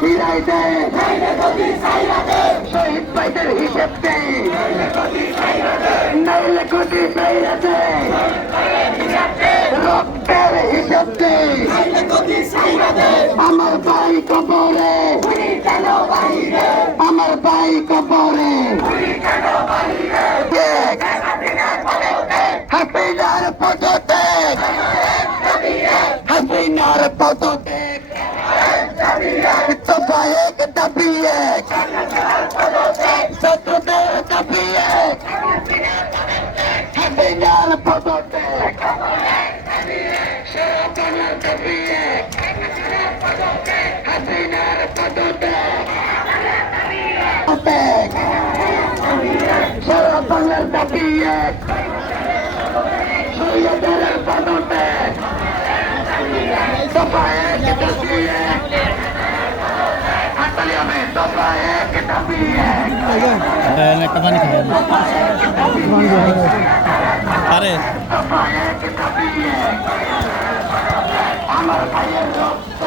ফিরাই দে, শহীদ ভাইদের হিসেব দে, নাইলে গতি চাইরা দে, রক্তের হিসেব দে, আমার ভাই কবরে, আমার ভাই কবরে, হাসিনার পদত্যাগ, হাসিনার পদত্যাগ, দফা এক দাবি এক, ছাত্রদের দাবি এক, হাসিনার পদত্যাগ, সারা বাংলার দাবি এক, হাসিনার পদত্যাগ, সারা বাংলার দাবি এক, শহীদের পদত্যাগ, দফা এক দাবি এক, হাততালি হবে, দফা এক দাবি এক, একটা পানি খাবেন আরে দফা এক দাবি এক, আমার ভাইয়ের রক্ত